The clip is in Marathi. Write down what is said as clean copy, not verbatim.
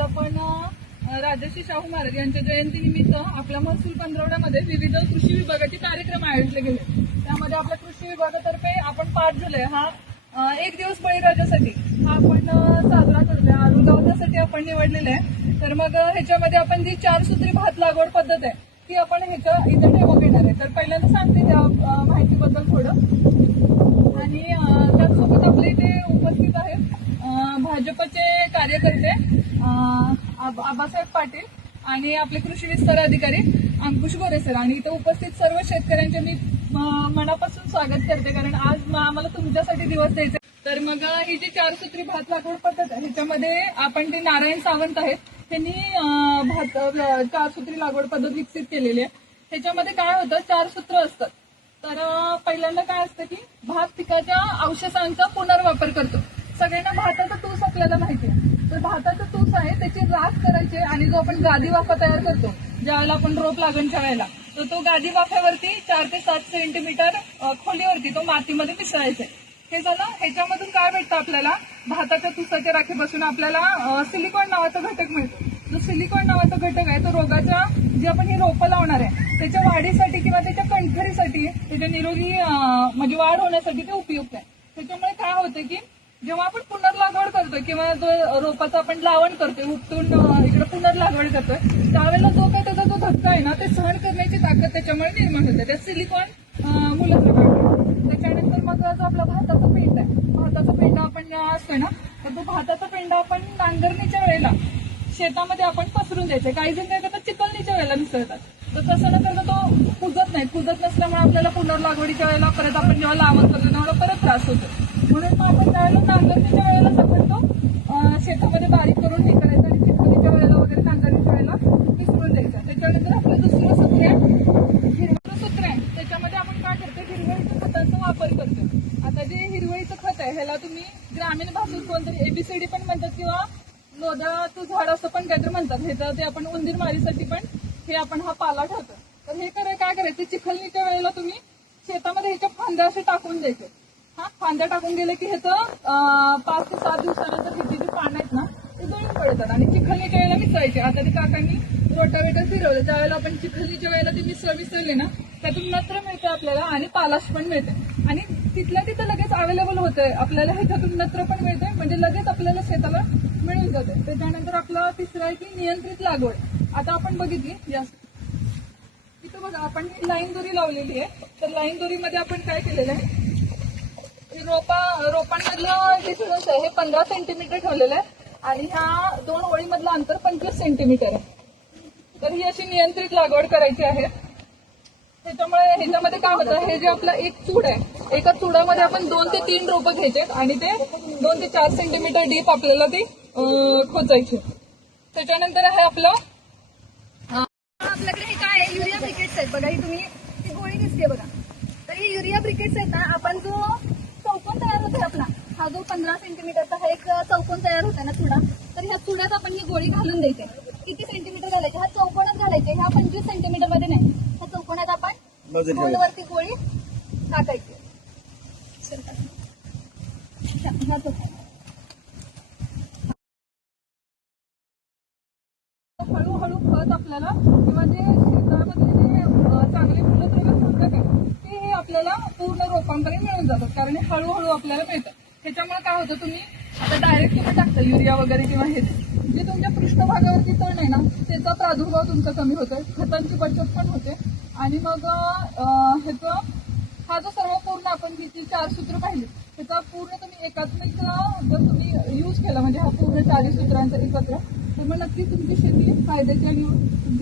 आपण राजर्षी शाहू महाराज यांच्या जयंतीनिमित्त आपल्या महसूल पंधरवड्यामध्ये विविध कृषी विभागाचे कार्यक्रम आयोजले गेले। त्यामध्ये आपल्या कृषी विभागातर्फे आपण 5 जुलै हा एक दिवस बळीराजासाठी हा आपण साजरा करतोय, आरोग्यासाठी आपण निवडलेला आहे। तर मग ह्याच्यामध्ये आपण जी 4 सूत्री भात लागवड पद्धत आहे ती आपण ह्याच्या इथे डेमो घेणार आहे। तर पहिल्यांदा सांगते त्या माहितीबद्दल थोडं, आणि त्याचसोबत आपल्या इथे उपस्थित आहेत भाजपचे कार्यकर्ते आबासाहेब पाटील आणि आपले कृषी विस्तार अधिकारी अंकुश गोरे सर, आणि इथे उपस्थित सर्व शेतकऱ्यांचे मी मनापासून स्वागत करते, कारण आज आम्हाला तुमच्यासाठी दिवस द्यायचे। तर मग ही जी 4 सूत्री भात लागवड पद्धत आहे ह्याच्यामध्ये आपण ते नारायण सावंत आहेत त्यांनी 4 सूत्री लागवड पद्धत विकसित केलेली आहे। ह्याच्यामध्ये काय होतं, 4 सूत्र असतात। तर पहिल्यांदा काय असतं की भात पिकाच्या अवशेषांचा पुनर्वापर करतो। सगळ्यांना भाताचा तूस आपल्याला माहिती आहे, तर भाताचा तूस आहे त्याची राख करायचे आणि जो आपण गादी वाफा तयार करतो ज्यावेळेला आपण रोप लागणच्या वेळेला, तर तो गादी वाफ्यावरती 4 ते 7 सेंटीमीटर खोलीवरती तो मातीमध्ये मिसळायचा। हे झालं। ह्याच्यामधून काय भेटतं आपल्याला, भाताच्या तुसाच्या राखेपासून आपल्याला सिलिकॉन नावाचा घटक मिळतो। जो सिलिकॉन नावाचा घटक आहे तो रोगाच्या जे आपण ही रोपं लावणार आहे त्याच्या वाढीसाठी किंवा त्याच्या कणखरीसाठी, त्याच्या निरोगी म्हणजे वाढ होण्यासाठी ते उपयुक्त आहे। त्याच्यामुळे काय होतं की जेव्हा आपण पुनर्लागवड करतोय किंवा जो रोपाचं आपण लावण करतोय उपटून इकडे पुनर्लागवड करतोय त्यावेळेला जो काय त्याचा जो धक्का आहे ना ते सहन करण्याची ताकद त्याच्यामुळे निर्माण होते, त्या सिलिकॉन मूलद्रव्य वाढतं। त्याच्यानंतर मग जो आपला भाताचा पेंड आहे, भाताचा पेंडा आपण असतोय ना, तर तो भाताचा पेंडा आपण नांगरणीच्या वेळेला शेतामध्ये आपण पसरून द्यायचे। काही जण काय करतात चिखलणीच्या वेळेला मिसळतात, तर तसं न करता तो कुजत नाही। कुजत नसल्यामुळे आपल्याला पुनर्लागवडीच्या वेळेला परत आपण जेव्हा लावण करतो तेव्हा परत त्रास होतो। म्हणून मग आपण त्यावेळेला नांगरणीच्या वेळेला आपण तो शेतामध्ये बारीक करून हे करायचं आणि चिखलणीच्या वेळेला वगैरे नांगरणीच्या वेळेला मिसळून द्यायचं। त्याच्यानंतर आपलं दुसरं सूत्र आहे हिरवळ सूत्र आहे, त्याच्यामध्ये आपण काय करतो हिरवळीच्या खतांचा वापर करतो। आता जे हिरवळीचं खत आहे ह्याला तुम्ही ग्रामीण भाषेत कोणतरी एबीसीडी पण म्हणतात किंवा लोधाचं झाड असं पण काहीतरी म्हणतात। ह्याचं ते आपण उंदीर मारीसाठी पण हे आपण हा पाला ठेवतो। तर हे काय करायचं, चिखलणीच्या वेळेला तुम्ही शेतामध्ये ह्याच्या फांद्या असे टाकून द्यायचे। हा फांद्या टाकून गेले की ह्याचं 5 ते 7 दिवसानंतर ह्याची जी पानं आहेत ना ते गळून पडतात आणि चिखलणीच्या वेळेला मिसळायचे। आता ते काकांनी रोटावेटर फिरवलं त्यावेळेला आपण चिखलणीच्या वेळेला ती मिसळले ना त्यातून नत्र मिळते आपल्याला आणि पालाश पण मिळते आणि तिथल्या तिथं लगेच अवेलेबल होतंय आपल्याला, ह्याच्यातून नत्र पण मिळते म्हणजे लगेच आपल्याला शेताला मिळून जाते। त्याच्यानंतर आपला तिसरा आहे की नियंत्रित लागवड। आता आपण बघितली इथं बघा आपण ही लाईन दोरी लावलेली आहे, तर लाईन दोरीमध्ये आपण काय केलेलं आहे, रोपांमधलं जे तुळस आहे हे 15 सेंटीमीटर ठेवलेलं आहे आणि ह्या 2 ओळीमधलं अंतर 25 सेंटीमीटर आहे। तर ही अशी नियंत्रित लागवड करायची आहे। त्याच्यामुळे ह्याच्यामध्ये काय होतं, हे जे आपलं एक चूड आहे एका चुडामध्ये आपण 2 ते 3 रोपं घ्यायचे आणि ते 2 ते 4 सेंटीमीटर डीप आपल्याला ते खोचायचे। त्याच्यानंतर आहे आपलं आपल्याकडे हे काय आहे, युरिया ब्रिकेट्स आहेत बघा, ही तुम्ही ती गोळी दिसते बघा। तर ही युरिया ब्रिकेट्स आहेत ना, आपण जो चौकोन तयार होतोय आपला हा जो 15 सेंटीमीटरचा हा एक चौकोन तयार होता ना चुडा, तर ह्या चुड्यात आपण ही गोळी घालून द्यायची। किती सेंटीमीटर घालायचे, हा चौकोनात घालायचे, ह्या 25 सेंटीमीटर मध्ये नाही, ह्या चौकोनात आपण गोलवरती गोळी टाकायची। ह्या चौकोनात हळूहळू खत आपल्याला किंवा जे शेतामधले जे चांगले मूलद्रव्य घटक आहे ते आपल्याला पूर्ण रोपांपर्यंत मिळून जातात, कारण हे हळूहळू आपल्याला मिळतं। त्याच्यामुळे काय होतं, तुम्ही आता डायरेक्ट तुम्ही टाकता युरिया वगैरे किंवा हे जे तुमच्या पृष्ठभागावरती तण आहे ना त्याचा प्रादुर्भाव तुमचा कमी होतोय, खतांची बचत पण होते आणि मग ह्याचं हा जो सर्व पूर्ण आपण ही 4 सूत्र पाहिली त्याचा पूर्ण तुम्ही एकात्मिक जर तुम्ही यूज केला म्हणजे हा पूर्ण 4 सूत्रांचा एकत्र, तर मग नक्की तुमची शेती फायद्याची आणि